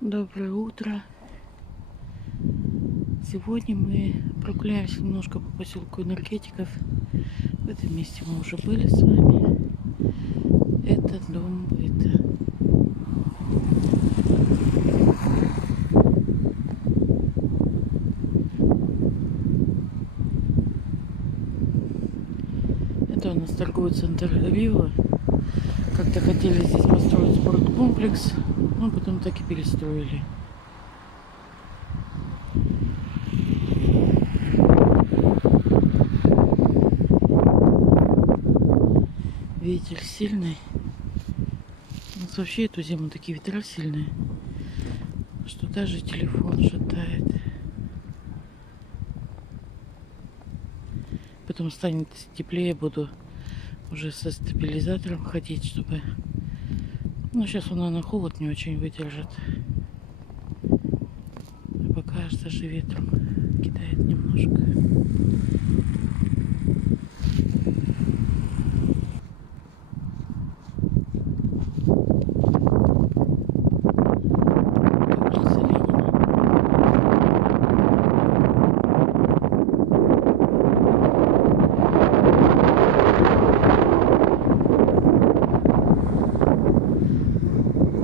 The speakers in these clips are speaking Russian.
Доброе утро. Сегодня мы прогуляемся немножко по поселку Энергетиков. В этом месте мы уже были с вами. Это дом быта. Это у нас торговый центр Рио. Как-то хотели здесь построить спорткомплекс, но потом так и перестроили. Ветер сильный. У нас вообще эту зиму такие ветра сильные, что даже телефон шатает. Потом станет теплее, буду уже со стабилизатором ходить, чтобы... Ну, сейчас он, наверное, холод не очень выдержит. А пока аж даже ветром кидает немножко. Улица Ленина.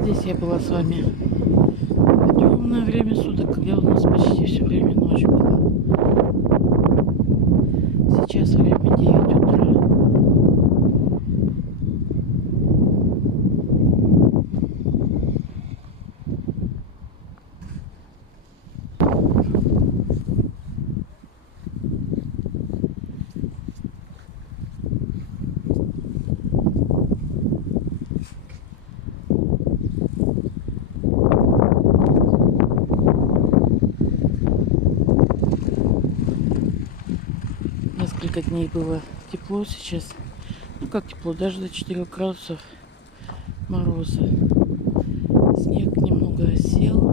Здесь я была с вами в темное время суток, когда у нас почти все время ночь была. Сейчас время 9 утра. Несколько дней было тепло сейчас. Ну как тепло, даже до 4 градусов мороза. Снег немного осел.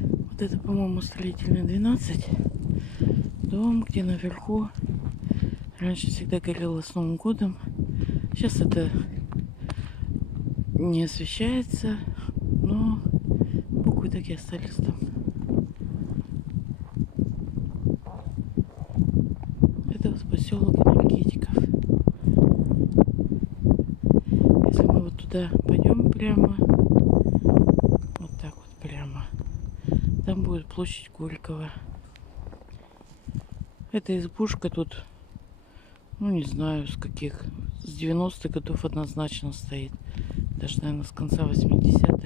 Вот это, по-моему, строительная 12. Дом, где наверху раньше всегда горело с Новым годом. Сейчас это не освещается, но буквы так и остались там. Это вот поселок Энергетиков. Если мы вот туда пойдем прямо, вот так вот прямо, там будет площадь Горького. Эта избушка тут, ну не знаю с каких, с 90-х годов однозначно стоит. Даже, наверное, с конца 80-х.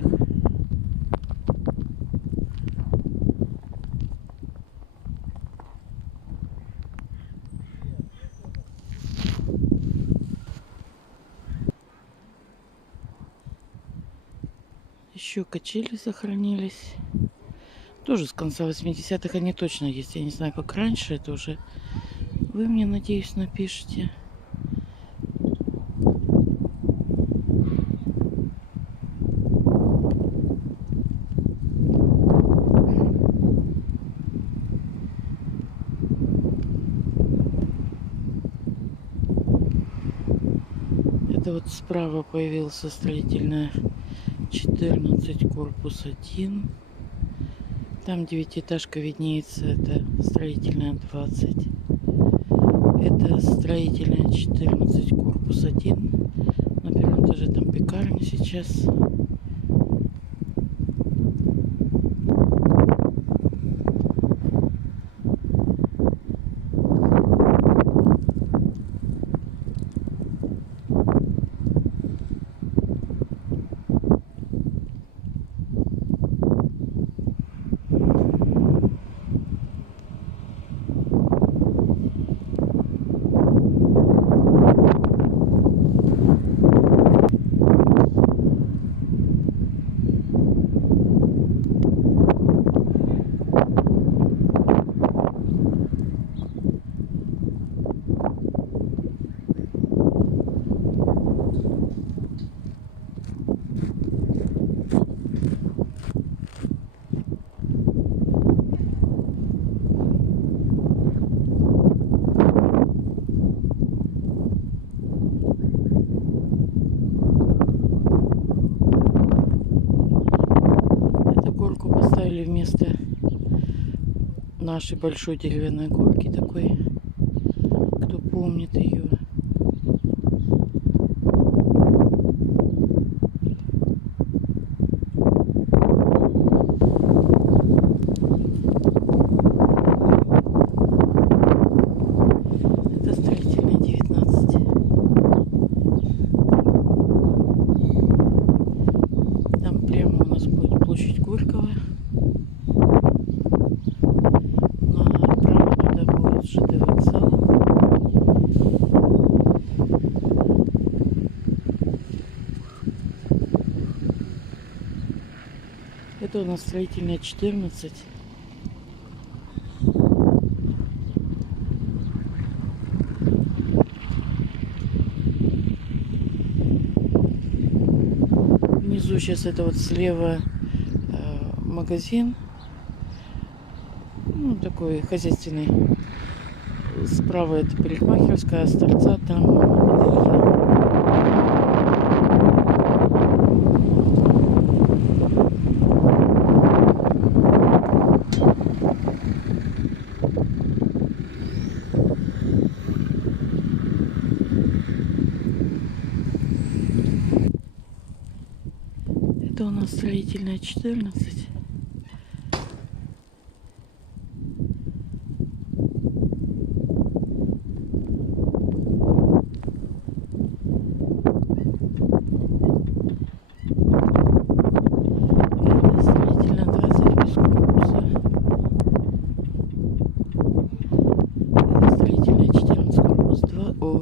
Еще качели сохранились. Тоже с конца 80-х они точно есть. Я не знаю, как раньше. Это уже вы мне, надеюсь, напишите. Это вот справа появился строительная 14, корпус 1. Там девятиэтажка виднеется, это строительная 20. Это строительная 14, корпус 1. На первом этаже там пекарня сейчас. Поставили вместо нашей большой деревянной горки такой, кто помнит ее. Это строительная 19. Там прямо у нас будет площадь Горького. ЖД вокзал. Это у нас строительная 14. Внизу сейчас это вот слева магазин. Ну, такой хозяйственный. Справа это парикмахерская, а с торца там ателье. Это у нас строительная 14.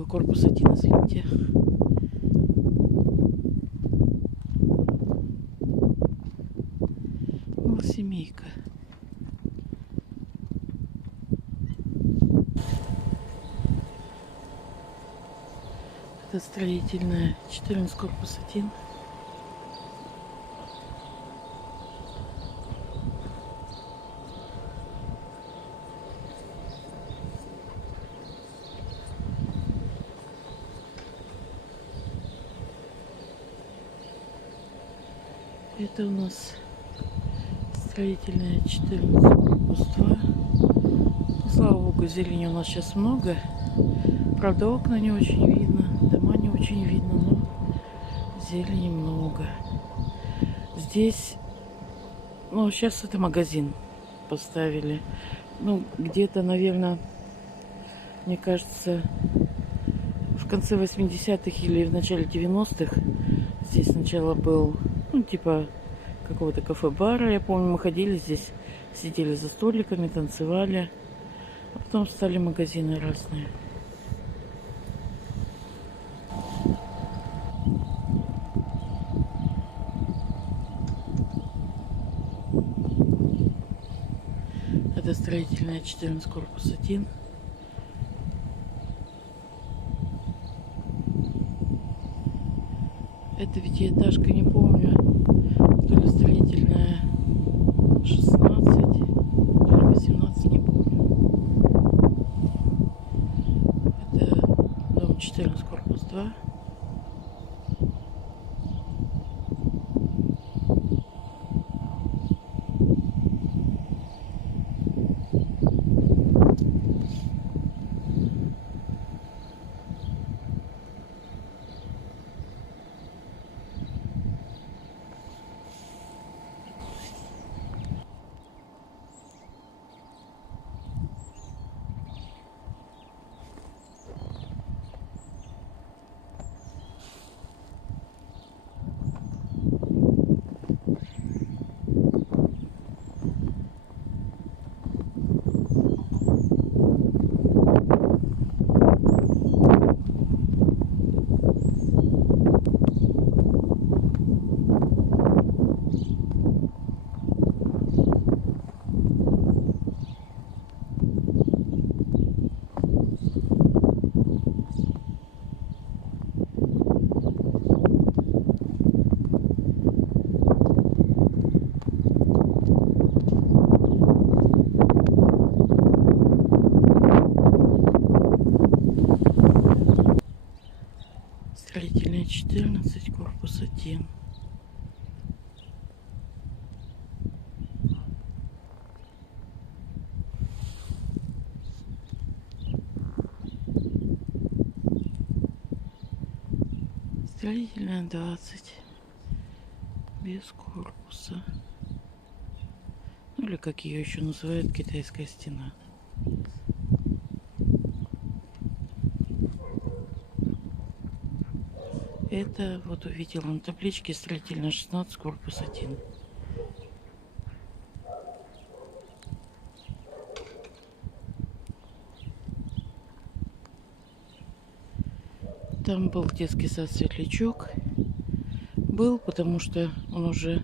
Корпус 1, извините. Ну, семейка. Это строительная 14, корпус 1. Это у нас строительная 14, корпус 2. Ну, слава богу, зелени у нас сейчас много. Правда, окна не очень видно, дома не очень видно, но зелени много. Здесь, ну, сейчас это магазин поставили. Ну, где-то, наверное, мне кажется, в конце 80-х или в начале 90-х здесь сначала был, ну, типа какого-то кафе-бара. Я помню, мы ходили здесь, сидели за столиками, танцевали. А потом стали магазины разные. Строительная 14, корпус 1. Это пятиэтажка, не помню, то ли строительная 16, то ли 18, не помню. Это дом 14, корпус 2. Строительная 14, корпус 1. Строительная 20. Без корпуса. Ну или как ее еще называют, китайская стена. Это вот увидела на табличке строительная 16, корпус 1. Там был детский сад Светлячок. Был, потому что он уже,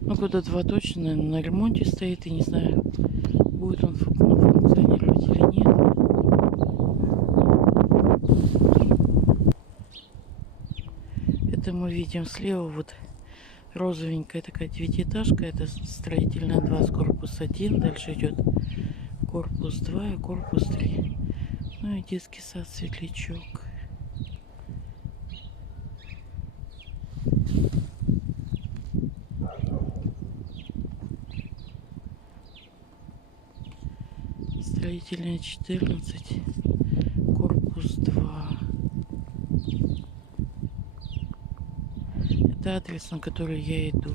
ну, года 2 точно, наверное, на ремонте стоит. И не знаю, будет он функционировать или нет. Это мы видим слева вот розовенькая такая девятиэтажка. Это строительная 20, корпус 1. Дальше идет корпус 2 и корпус 3. Ну и детский сад Светлячок. Строительная 14, корпус 2. Это адрес, на который я иду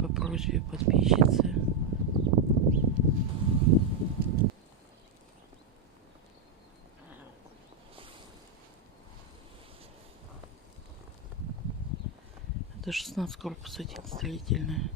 по просьбе подписчицы. Это 16, корпус 1, строительная.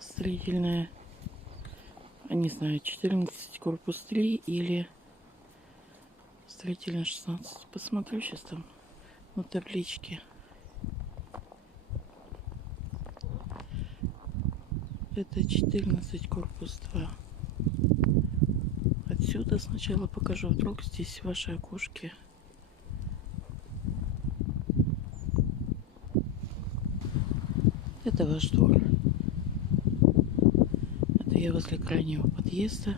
Строительная, не знаю, 14, корпус 3 или строительная 16. Посмотрю сейчас там на табличке. Это 14, корпус 2. Отсюда сначала покажу, вдруг здесь ваши окошки. Это ваш двор. Это я возле крайнего подъезда.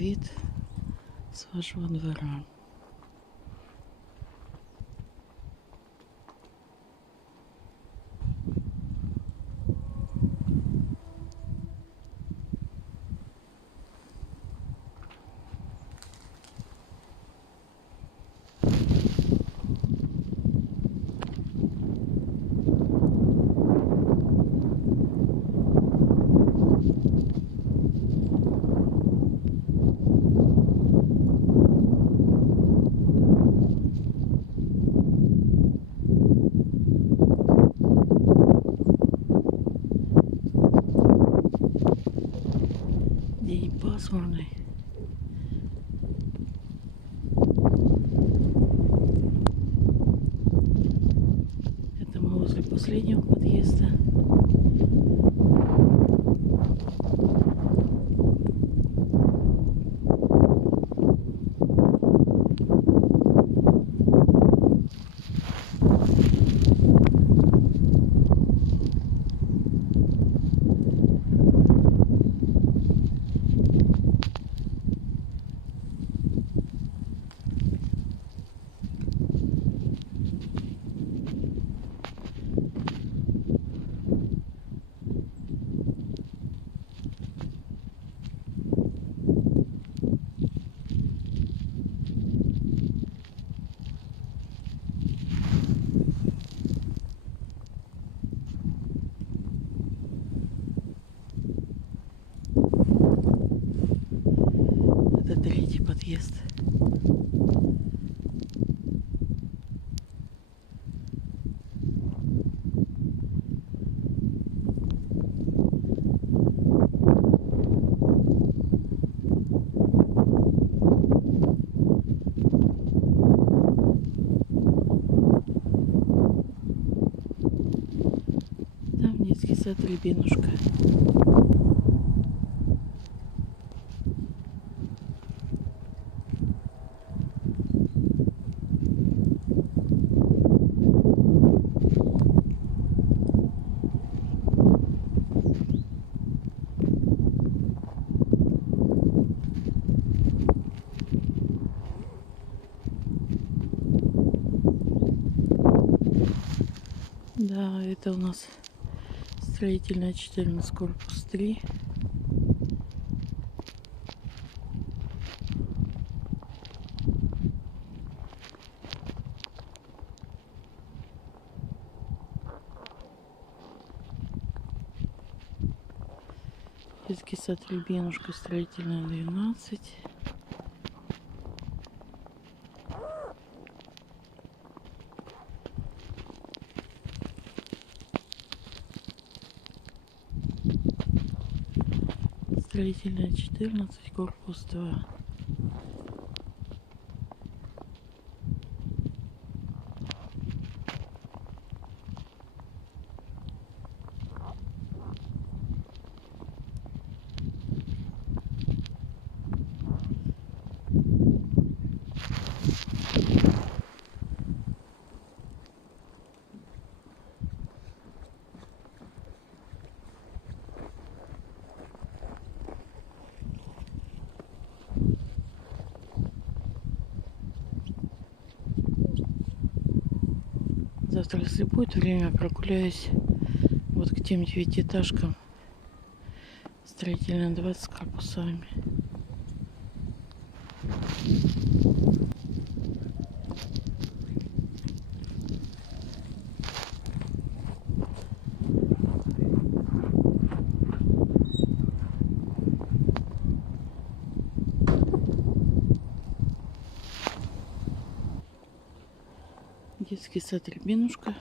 вид с вашего двора. День пасмурный. Это мы возле последнего подъезда. Это третий подъезд. Там детский сад Рябинушка. Да, это у нас строительная 14, корпус 3. Детский сад Рябинушка, строительная 12. Строительная 14, корпус 2. Завтра, если будет время, прогуляюсь вот к тем 9-этажкам. Строительная 20 с корпусами. Детский сад Рябинушка.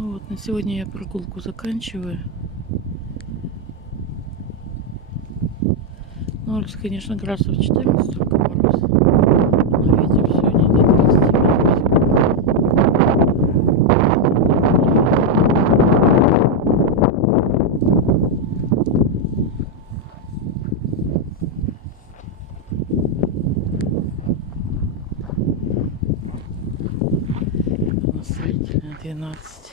Ну вот, на сегодня я прогулку заканчиваю. На улице, конечно, градусов 14, только мороз. Но ветер сегодня до 30 метров в секунду. На Строительной 12.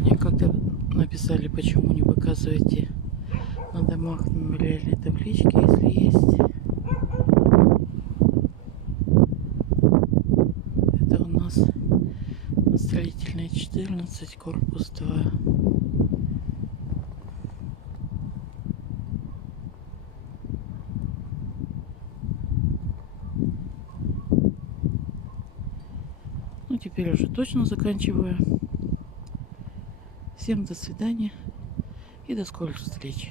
Мне как-то написали, почему не показываете на домах мемориальные таблички, если есть. Это у нас на Строительной 14, корпус 2. Ну, теперь уже точно заканчиваю. Всем до свидания и до скорых встреч.